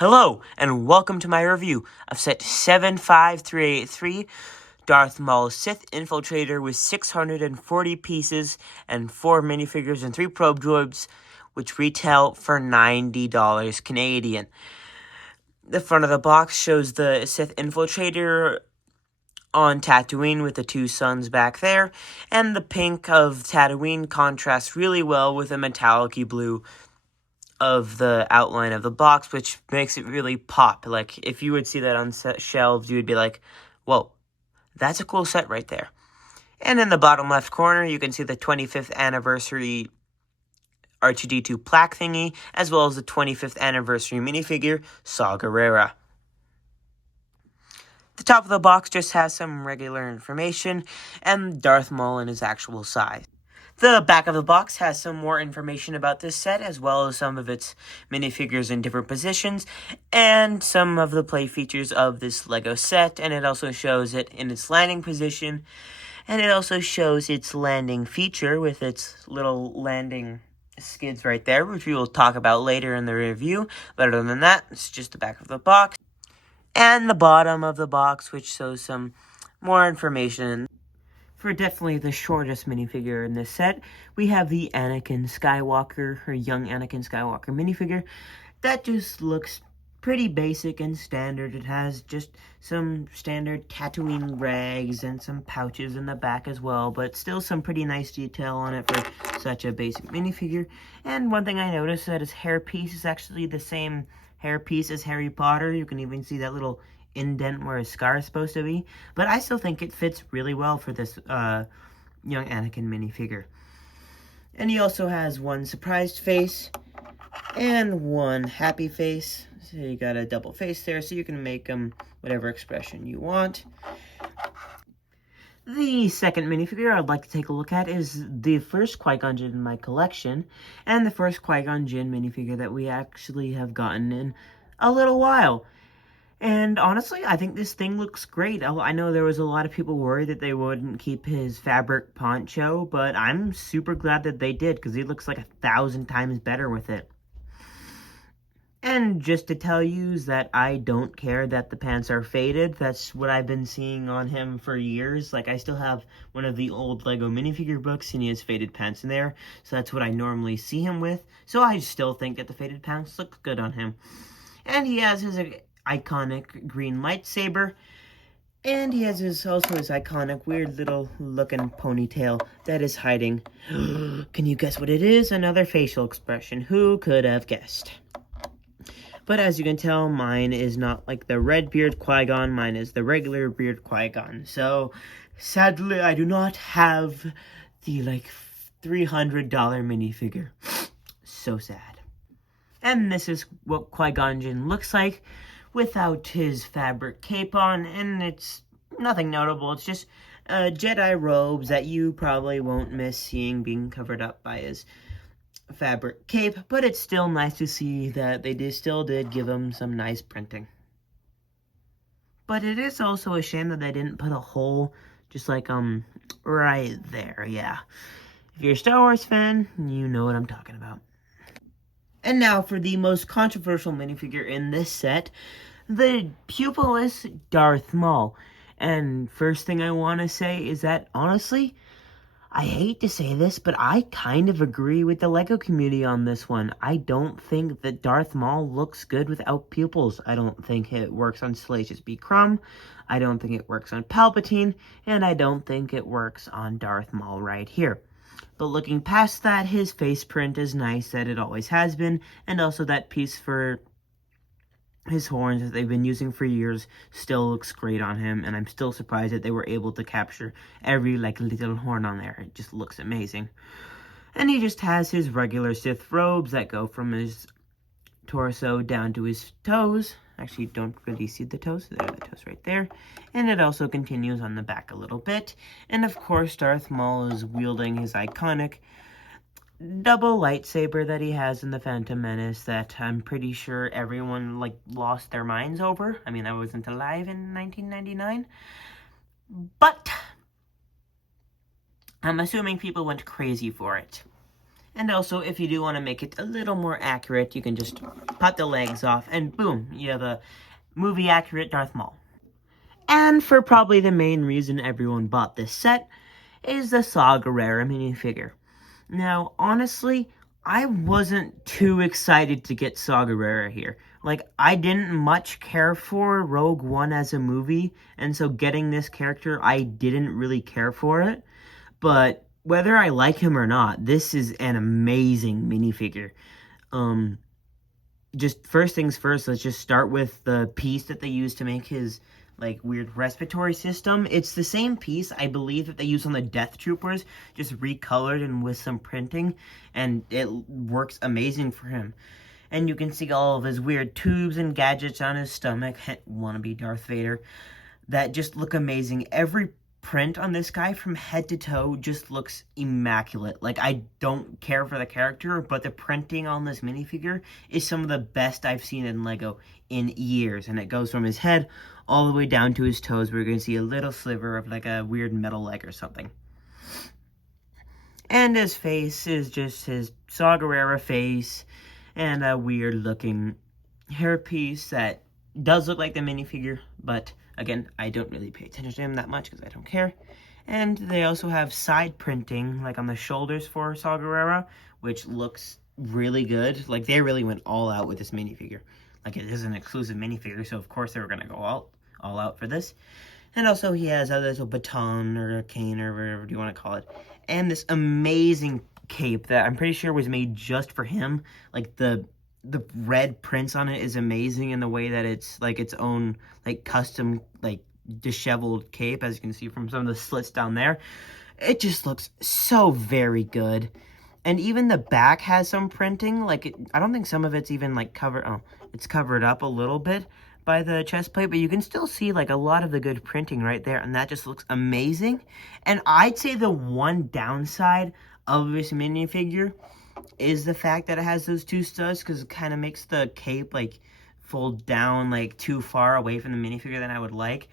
Hello, and welcome to my review of set 75383, Darth Maul's Sith Infiltrator with 640 pieces and 4 minifigures and 3 probe droids, which retail for $90 Canadian. The front of the box shows the Sith Infiltrator on Tatooine with the 2 suns back there, and the pink of Tatooine contrasts really well with the metallic-y blue of the outline of the box, which makes it really pop. Like, if you would see that on shelves, you would be like, whoa, that's a cool set right there. And in the bottom left corner, you can see the 25th anniversary R2-D2 plaque thingy, as well as the 25th anniversary minifigure, Saw Gerrera. The top of the box just has some regular information, and Darth Maul and his actual size. The back of the box has some more information about this set, as well as some of its minifigures in different positions, and some of the play features of this LEGO set, and it also shows it in its landing position, and it also shows its landing feature with its little landing skids right there, which we will talk about later in the review. But other than that, it's just the back of the box, and the bottom of the box, which shows some more information. For definitely the shortest minifigure in this set, we have the Anakin Skywalker, or young Anakin Skywalker minifigure. That just looks pretty basic and standard. It has just some standard Tatooine rags and some pouches in the back as well, but still some pretty nice detail on it for such a basic minifigure. And one thing I noticed that his hairpiece is actually the same hairpiece as Harry Potter. You can even see that little indent where his scar is supposed to be, but I still think it fits really well for this young Anakin minifigure. And he also has one surprised face and one happy face, so you got a double face there, so you can make him whatever expression you want. The second minifigure I'd like to take a look at is the first Qui-Gon Jinn in my collection, and the first Qui-Gon Jinn minifigure that we actually have gotten in a little while. And honestly, I think this thing looks great. I know there was a lot of people worried that they wouldn't keep his fabric poncho, but I'm super glad that they did, because he looks like 1,000 times better with it. And just to tell you that I don't care that the pants are faded. That's what I've been seeing on him for years. Like, I still have one of the old LEGO minifigure books, and he has faded pants in there, so that's what I normally see him with. So I still think that the faded pants look good on him. And he has his iconic green lightsaber, and he has also his iconic weird little looking ponytail that is hiding. Can you guess what it is? Another facial expression. Who could have guessed? But as you can tell, mine is not like the red beard Qui-Gon, mine is the regular beard Qui-Gon. So sadly, I do not have the like $300 minifigure. So sad. And this is what Qui-Gon Jinn looks like without his fabric cape on, and it's nothing notable. It's just Jedi robes that you probably won't miss seeing being covered up by his fabric cape, but it's still nice to see that they still did give him some nice printing. But it is also a shame that they didn't put a hole just like right there. Yeah, if you're a Star Wars fan, you know what I'm talking about. And now for the most controversial minifigure in this set, the pupilless Darth Maul. And first thing I want to say is that, honestly, I hate to say this, but I kind of agree with the LEGO community on this one. I don't think that Darth Maul looks good without pupils. I don't think it works on Salacious B. Crumb. I don't think it works on Palpatine. And I don't think it works on Darth Maul right here. But looking past that, his face print is nice, that it always has been, and also that piece for his horns that they've been using for years still looks great on him, and I'm still surprised that they were able to capture every little horn on there. It just looks amazing. And he just has his regular Sith robes that go from his torso down to his toes. Actually, don't really see the toes. There are the toes right there. And it also continues on the back a little bit. And of course, Darth Maul is wielding his iconic double lightsaber that he has in the Phantom Menace that I'm pretty sure everyone, lost their minds over. I mean, I wasn't alive in 1999. But I'm assuming people went crazy for it. And also, if you do want to make it a little more accurate, you can just pop the legs off, and boom, you have a movie-accurate Darth Maul. And for probably the main reason everyone bought this set is the Saw Gerrera minifigure. Now, honestly, I wasn't too excited to get Saw Gerrera here. Like, I didn't much care for Rogue One as a movie, and so getting this character, I didn't really care for it. But whether I like him or not, this is an amazing minifigure. Just first things first, let's just start with the piece that they use to make his like weird respiratory system. It's the same piece, I believe, that they use on the Death Troopers, just recolored and with some printing, and it works amazing for him. And you can see all of his weird tubes and gadgets on his stomach, wannabe Darth Vader, that just look amazing. Every print on this guy from head to toe just looks immaculate. Like, I don't care for the character, but the printing on this minifigure is some of the best I've seen in LEGO in years. And it goes from his head all the way down to his toes, where you're going to see a little sliver of like a weird metal leg or something. And his face is just his Saw Gerrera face and a weird looking hairpiece that does look like the minifigure, but again, I don't really pay attention to him that much because I don't care. And they also have side printing, like on the shoulders for Saw Gerrera, which looks really good. Like, they really went all out with this minifigure. Like, it is an exclusive minifigure, so of course they were going to go all out for this. And also he has a little baton or a cane or whatever you want to call it. And this amazing cape that I'm pretty sure was made just for him. Like, the red prints on it is amazing in the way that it's like its own like custom like disheveled cape, as you can see from some of the slits down there. It just looks so very good. And even the back has some printing. Like, I don't think some of it's even like covered. Oh, it's covered up a little bit by the chest plate, but you can still see like a lot of the good printing right there, and that just looks amazing. And I'd say the one downside of this minifigure is the fact that it has those two studs, because it kind of makes the cape like fold down like too far away from the minifigure than I would like.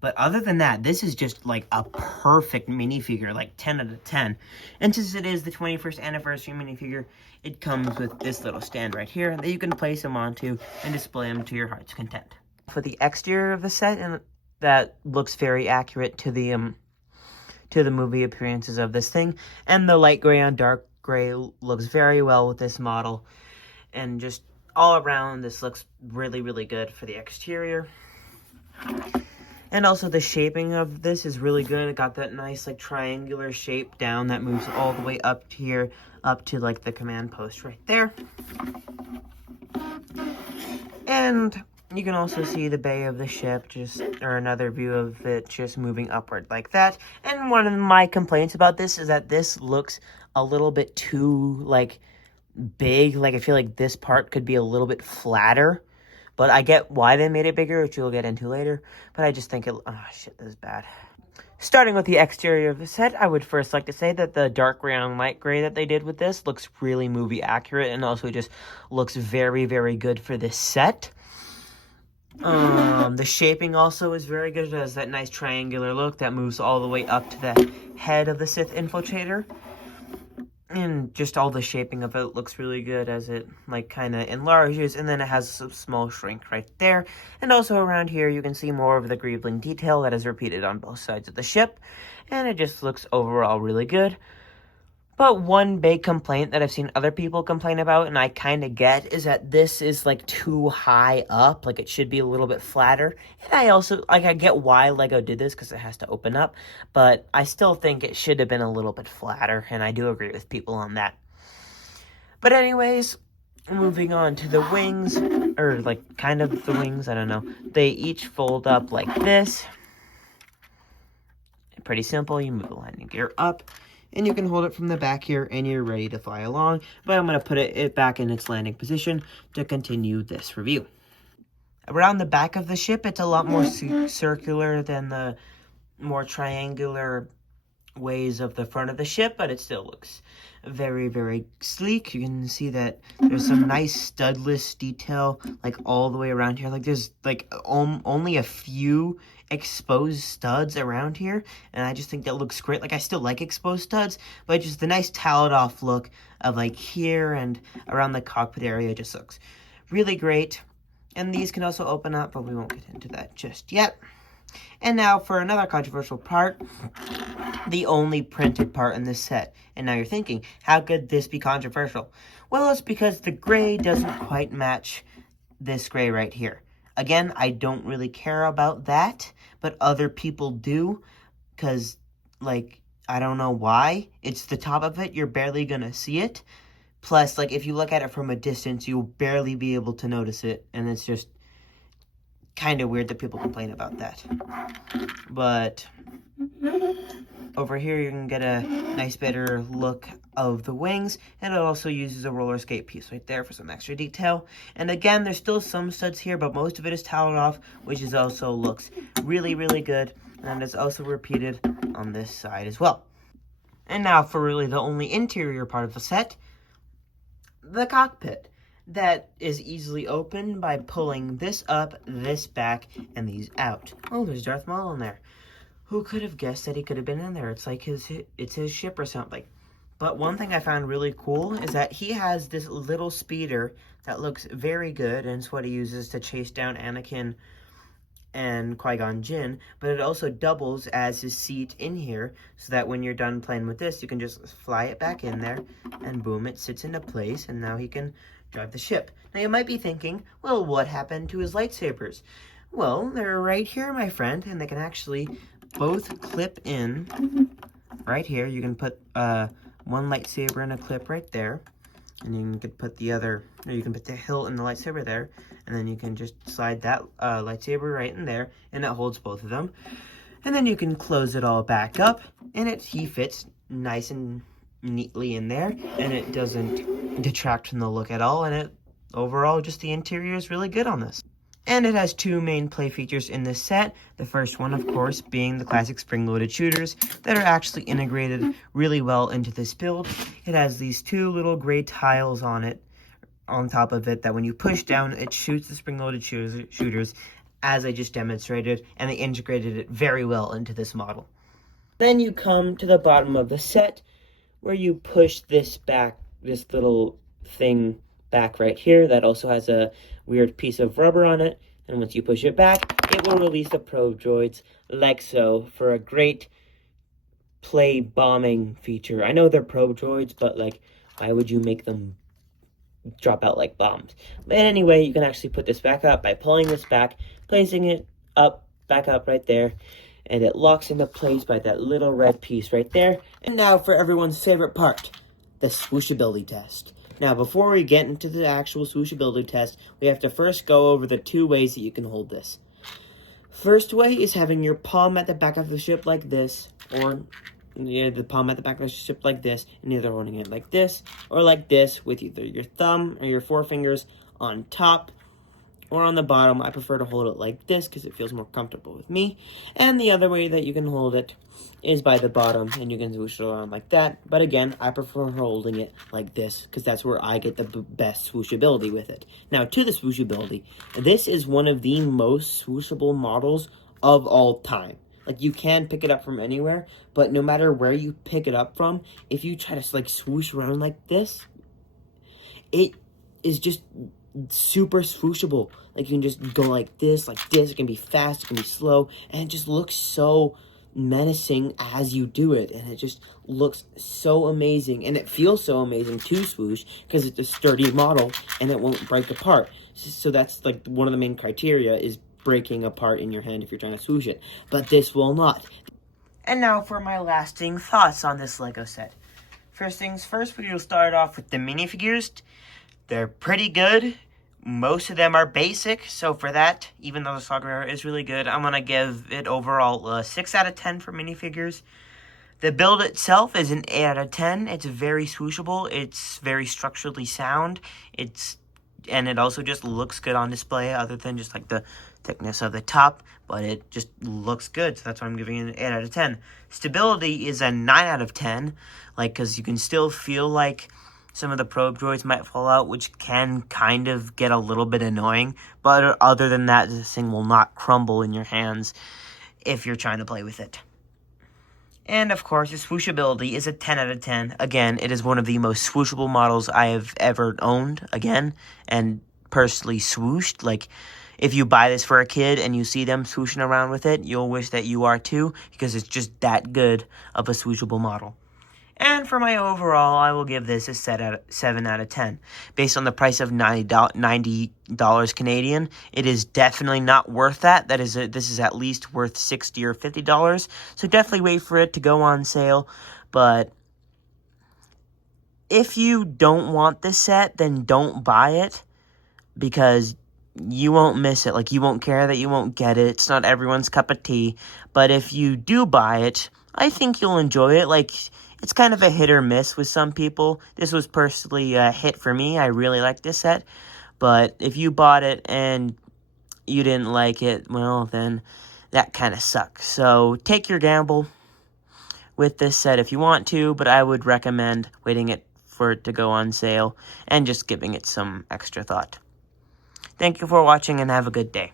But other than that, this is just like a perfect minifigure, like 10 out of 10. And since it is the 21st anniversary minifigure, it comes with this little stand right here that you can place them onto and display them to your heart's content. For the exterior of the set, and that looks very accurate to the movie appearances of this thing, and the light gray on dark gray looks very well with this model, and just all around this looks really, really good for the exterior. And also the shaping of this is really good. It got that nice like triangular shape down that moves all the way up here, up to like the command post right there. And you can also see the bay of the ship, or another view of it just moving upward like that. And one of my complaints about this is that this looks a little bit too like big. Like, I feel like this part could be a little bit flatter. But I get why they made it bigger, which we'll get into later. But I just think oh shit, this is bad. Starting with the exterior of the set, I would first like to say that the dark gray on light gray that they did with this looks really movie accurate, and also just looks very, very good for this set. The shaping also is very good. It has that nice triangular look that moves all the way up to the head of the Sith infiltrator. And just all the shaping of it looks really good as it like kind of enlarges, and then it has a small shrink right there. And also around here you can see more of the greebling detail that is repeated on both sides of the ship, and it just looks overall really good. But one big complaint that I've seen other people complain about, and I kind of get, is that this is like too high up. Like, it should be a little bit flatter. And I also, like, I get why LEGO did this, because it has to open up. But I still think it should have been a little bit flatter, and I do agree with people on that. But anyways, moving on to the wings, or like kind of the wings, I don't know. They each fold up like this. Pretty simple. You move the landing gear up, and you can hold it from the back here, and you're ready to fly along. But I'm going to put it back in its landing position to continue this review. Around the back of the ship, it's a lot more circular than the more triangular ways of the front of the ship, but it still looks very, very sleek. You can see that there's some nice studless detail, like, all the way around here. Like, there's, like, only a few exposed studs around here, and I just think that looks great. Like, I still like exposed studs, but just the nice tallied off look of, like, here and around the cockpit area just looks really great. And these can also open up, but we won't get into that just yet. And now for another controversial part, the only printed part in this set. And now you're thinking, how could this be controversial? Well, it's because the gray doesn't quite match this gray right here. Again, I don't really care about that, but other people do, because, like, I don't know why. It's the top of it, you're barely gonna see it. Plus, like, if you look at it from a distance, you'll barely be able to notice it, and it's just kind of weird that people complain about that. But over here you can get a nice better look of the wings, and it also uses a roller skate piece right there for some extra detail. And again, there's still some studs here, but most of it is toweled off, which is also looks really, really good, and it's also repeated on this side as well. And now for really the only interior part of the set, the cockpit. That is easily opened by pulling this up, this back, and these out. Oh, there's Darth Maul in there. Who could have guessed that he could have been in there? It's like it's his ship or something. But one thing I found really cool is that he has this little speeder that looks very good, and it's what he uses to chase down Anakin and Qui-Gon Jinn, but it also doubles as his seat in here, so that when you're done playing with this, you can just fly it back in there, and boom, it sits into place, and now he can drive the ship. Now you might be thinking, well, what happened to his lightsabers? Well, they're right here, my friend, and they can actually both clip in right here. You can put one lightsaber in a clip right there, and you can put the other, or you can put the hilt and the lightsaber there, and then you can just slide that lightsaber right in there, and it holds both of them. And then you can close it all back up, and he fits nice and neatly in there, and it doesn't detract from the look at all, and it overall, just the interior is really good on this. And it has two main play features in this set. The first one, of course, being the classic spring-loaded shooters that are actually integrated really well into this build. It has these two little gray tiles on it, on top of it, that when you push down, it shoots the spring-loaded shooters, as I just demonstrated, and they integrated it very well into this model. Then you come to the bottom of the set, where you push this back, this little thing back right here, that also has a weird piece of rubber on it, and once you push it back, it will release the probe droids like so, for a great play bombing feature. I know they're probe droids, but, like, why would you make them drop out like bombs? But anyway, you can actually put this back up by pulling this back, placing it up, back up right there, and it locks into place by that little red piece right there. And now for everyone's favorite part, the swooshability test. Now, before we get into the actual swooshability test, we have to first go over the two ways that you can hold this. First way is having your palm at the back of the ship like this, or the palm at the back of the ship like this, and either holding it like this, or like this, with either your thumb or your forefingers on top, or on the bottom. I prefer to hold it like this because it feels more comfortable with me. And the other way that you can hold it is by the bottom, and you can swoosh it around like that. But again, I prefer holding it like this because that's where I get the best swooshability with it. Now, to the swooshability, this is one of the most swooshable models of all time. Like, you can pick it up from anywhere, but no matter where you pick it up from, if you try to, like, swoosh around like this, it is just super swooshable. Like, you can just go like this, it can be fast, it can be slow, and it just looks so menacing as you do it, and it just looks so amazing, and it feels so amazing to swoosh because it's a sturdy model and it won't break apart. So that's, like, one of the main criteria is breaking apart in your hand if you're trying to swoosh it, but this will not. And now for my lasting thoughts on this Lego set. First things first, we will start off with the minifigures. They're pretty good. Most of them are basic, so for that, even though the Saw Gerrera is really good, I'm going to give it overall a 6 out of 10 for minifigures. The build itself is an 8 out of 10. It's very swooshable. It's very structurally sound. It's and it also just looks good on display, other than just like the thickness of the top, but it just looks good, so that's why I'm giving it an 8 out of 10. Stability is a 9 out of 10, like, because you can still feel like some of the probe droids might fall out, which can kind of get a little bit annoying, but other than that, this thing will not crumble in your hands if you're trying to play with it. And of course, the swooshability is a 10 out of 10. Again, it is one of the most swooshable models I have ever owned, again, and personally swooshed. Like, if you buy this for a kid and you see them swooshing around with it, you'll wish that you are too, because it's just that good of a swooshable model. And for my overall, I will give this a 7 out of 10. Based on the price of $90 Canadian, it is definitely not worth that. This is at least worth $60 or $50. So definitely wait for it to go on sale. But if you don't want this set, then don't buy it, because you won't miss it. Like, you won't care that you won't get it. It's not everyone's cup of tea. But if you do buy it, I think you'll enjoy it. Like, it's kind of a hit or miss with some people. This was personally a hit for me. I really like this set. But if you bought it and you didn't like it, well, then that kind of sucks. So take your gamble with this set if you want to, but I would recommend waiting for it to go on sale and just giving it some extra thought. Thank you for watching and have a good day.